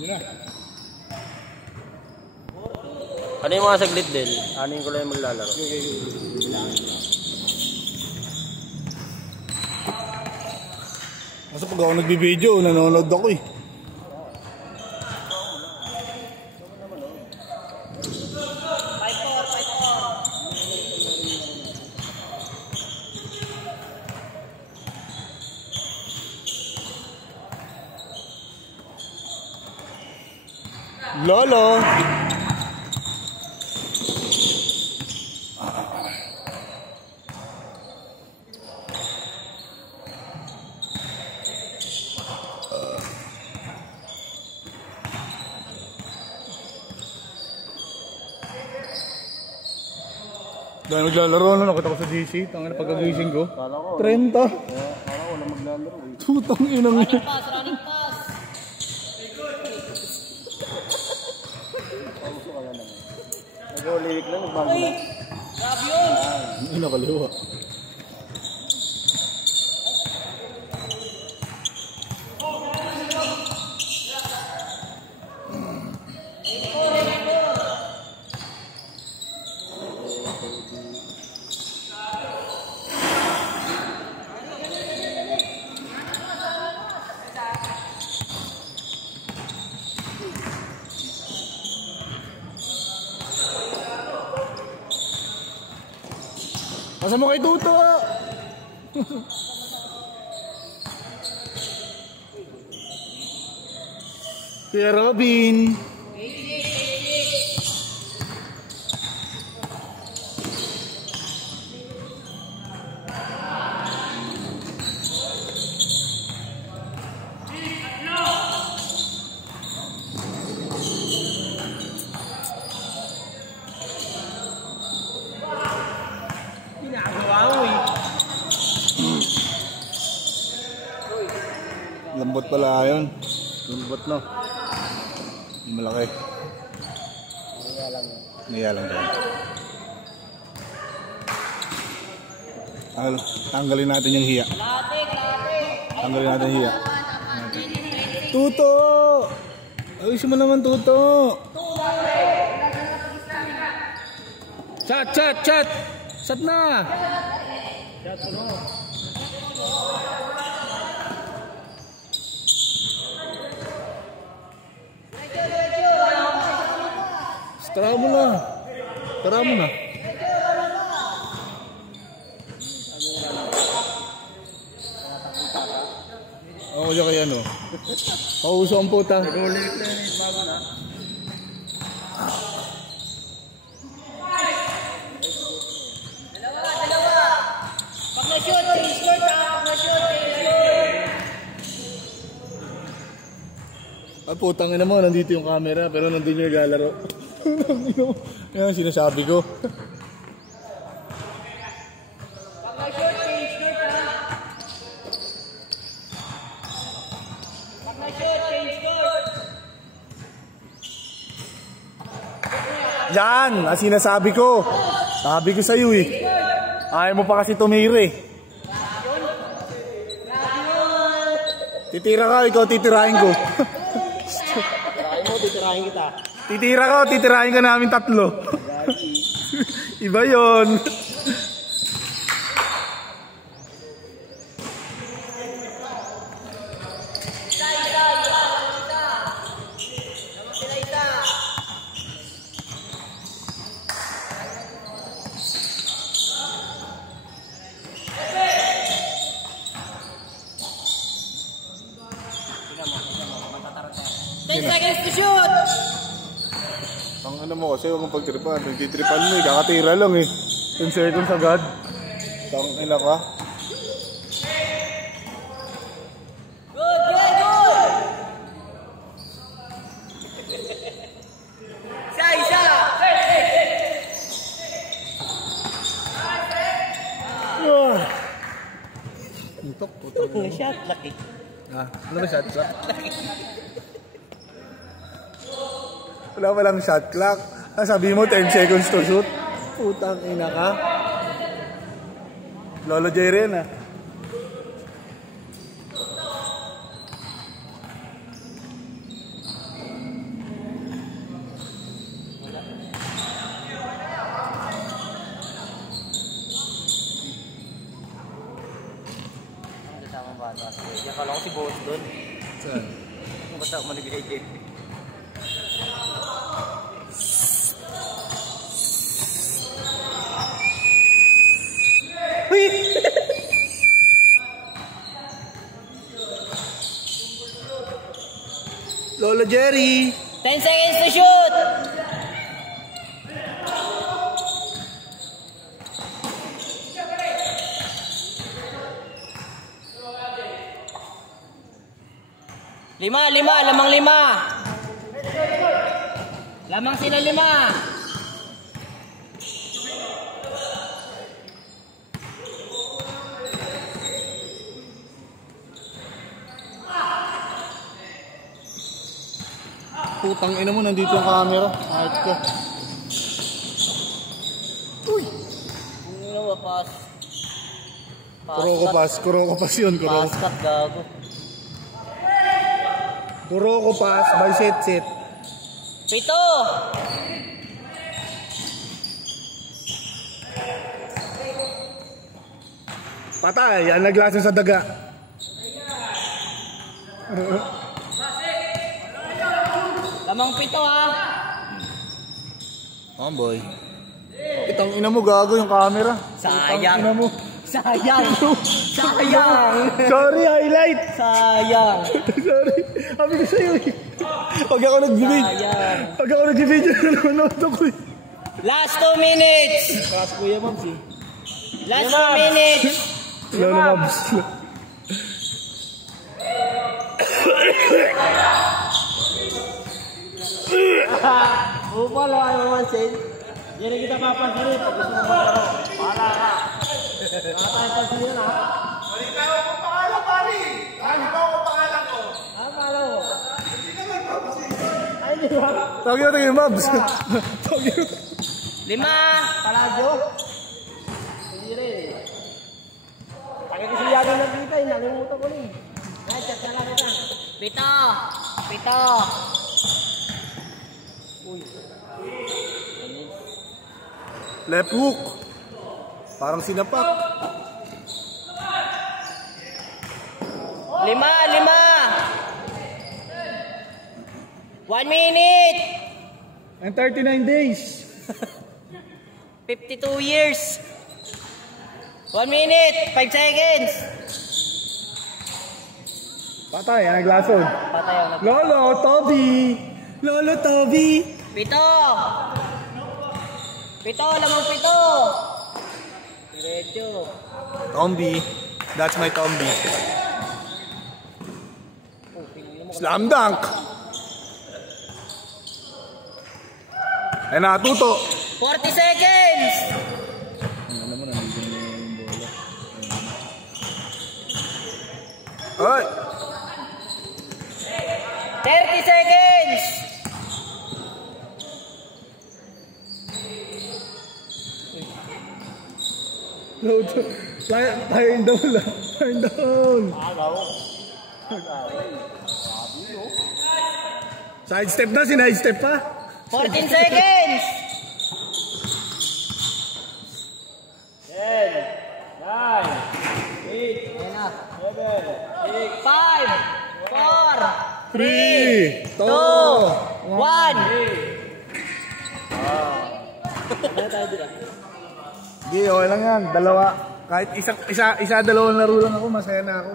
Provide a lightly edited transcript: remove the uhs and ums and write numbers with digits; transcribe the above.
Yun na. Ano yung mga saglit din? Ano yung kulay maglalaro? Kasi pag ako nagbibideo, nanonood ako eh. Lolo! Dahil maglalaro na, nakita ko sa DC. Tangina pagkagising ko. 30. Kala ko na maglalaro eh. Tutang inang yun. Running pass. Pauso ka lang naman. Nag-uliwik lang, nagbago lang. Grabe yun. Hindi nakaliwa. Pasa mo kay Tuto! Kuya Robin! Lambot pala yun. Lambot no. Malaki. Niya lang daw. Tanggalin natin yung hiya. Tanggalin natin yung hiya. Tuto! Ayusin mo naman, Tuto! Chat! Chat na! Chat no. Tara mo na. Oo, dyan kaya ano. Pauso ang puta. Nag-uliwik lang yun, bago na. Dalawa. Pag na-shoot, change court ha. Pag na-shoot, change court. Ah, putang ina mo, nandito yung camera pero nandun yung naglalaro. Yan ang sinasabi ko. Pag na-shoot, change court ha. Pag na-shoot, change court. Yan, ang sinasabi ko. Sabi ko sa'yo eh. Ayaw mo pa kasi tumire. Titira ka, ikaw titirahin ko. Tirahin mo, titirahin kita. Titira ka, titirahin ka namin tatlo. Iba yun. Seconds to shoot! Ang ano mo kasi, huwag mong pagtripan. Nagtitripan mo eh, kakatira lang eh. 10 seconds agad. Tangina ka. Good! Isa! Tutok, tutok. Shot, lucky. Ah, ano ba shot clock? Wala palang shot clock. Sabi mo 10 seconds to shoot. Putang ina ka. Lolo Jerry na. boss doon. Saan? Basta ako manibigay kayo. Lolo Jerry! 10 seconds to shoot! Lamang lima. Lamang sila 5. Putang ina mo, nandito yung camera. Kahit ka. Uy! Ano ba, pass? Kuroko pass yun. Pass cut, gago. Kuroko pass by set. 7. Patay, yan naglaso sa daga. Lamang 7 ha. Oh boy. Itang ina mo, gago yung camera. Sayang. Itang ina mo. Sayang. Sorry, highlight. Sayang. Sorry. Sabi ko sa'yo eh. Pag ako nag-video na nanonood ako eh. Last 2 minutes. Crash Kuya Mabs eh. Last 2 minutes. Lolo Mabs. Pala, ayaw mansin. Yan na kita papansin. Pag gusto mo maglaro. Pala ka. Nakatayo pansin yun ha. Ikaw ang pangalan, pari! Ikaw ang pangalan ko! Pala ko. Hindi naman papasi! Ay, di ba? Tawagin natin yung Mabs. 5. Paladyo. Hindi rin. Pagka kasi yagan na kita eh. Nalimutan ko rin. Ay, chat na lang kita. 7. Left hook. Parang sinapak. 5. 1 minute. And 39 days. 52 years. 1 minute. 5 seconds. Patay, yan naglason. Patay ako. Lolo Toby. 7. 7. Lamang 7. Diretso. Tombi. That's my Tombi. Slam dunk. Ayun na, tuto. 40 seconds. Alam mo na, nandun na yung bola. Ay! 30 seconds. Fire down lang. Fire down. Side step na, sinide step pa. 14 seconds. 10, 9, 8, 7, 5, 4, 3, 2, 1. Hindi, okay lang yan. Dalawa. Kahit dalawang laro lang ako, masaya na ako.